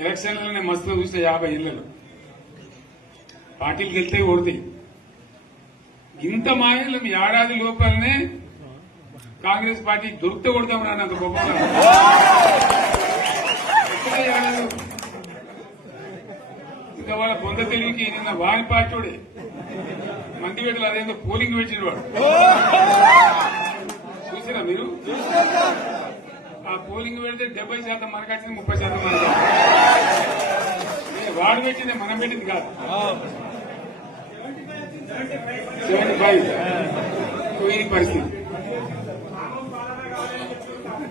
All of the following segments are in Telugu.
ఎలక్షన్లనే మస్తులో చూస్తే 50 ఇళ్లలో పార్టీలు గెలితే ఓడతాయి. ఇంత మాయలు ఏడాది లోపలనే కాంగ్రెస్ పార్టీ దొరికితే కొడతాం రానంత గొప్పగా ఏడాది ఇంకా వాళ్ళ పొంద తెలివికి నిన్న వారి పార్టీడే మంది పెట్టలు అదేందో పోలింగ్ పెట్టిన వాడు చూసారా మీరు? ఆ పోలింగ్ పెడితే 70% మనకొచ్చింది, 30% మనకు. వాడు పెట్టింది మనం పెట్టింది కాదు. 75 ఈ పరిస్థితి.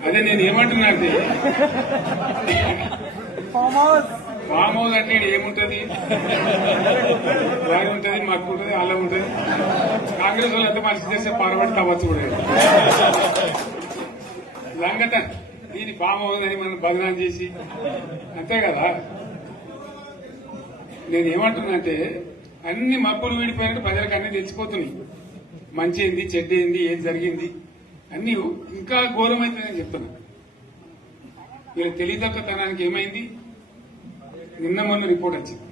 అదే నేను ఏమంటున్నా అంటే ఫామ్ హౌస్ అంటే ఏముంటది, వారి ఉంటది, మాకు ఉంటది, అల్లం ఉంటది. కాంగ్రెస్ వాళ్ళు ఎంత మంచి చేస్తే పారబడి తవ్వచ్చు కూడా లంగత దీన్ని ఫామ్ హౌస్ అని మనం బదనాం చేసి అంతే కదా. నేను ఏమంటున్నా అంటే అన్ని మబ్బులు వీడిపోయినట్టు ప్రజలకు అన్ని తెలిసిపోతున్నాయి. మంచి ఏంది, చెడ్డ ఏంది, ఏం జరిగింది అన్ని ఇంకా ఘోరమైతుందని చెప్తున్నా. వీళ్ళ తెలివితక్కువతనానికి ఏమైంది? నిన్న మొన్న రిపోర్ట్ వచ్చింది.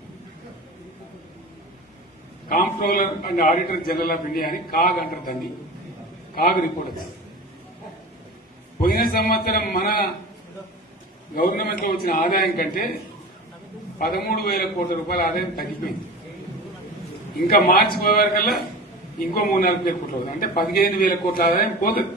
Comptroller and auditor general of India అని కాగ్ అంటారు దాన్ని. కాగ్ రిపోర్ట్ వచ్చింది. పోయిన సంవత్సరం మన గవర్నమెంట్ లో వచ్చిన ఆదాయం కంటే 13,000 కోట్ల రూపాయల ఆదాయం తగ్గిపోయింది. ఇంకా మార్చి పోయే వరకల్లా ఇంకో 3-4 వేల కోట్లు, అంటే 15,000 కోట్ల ఆదాయం పోతుంది.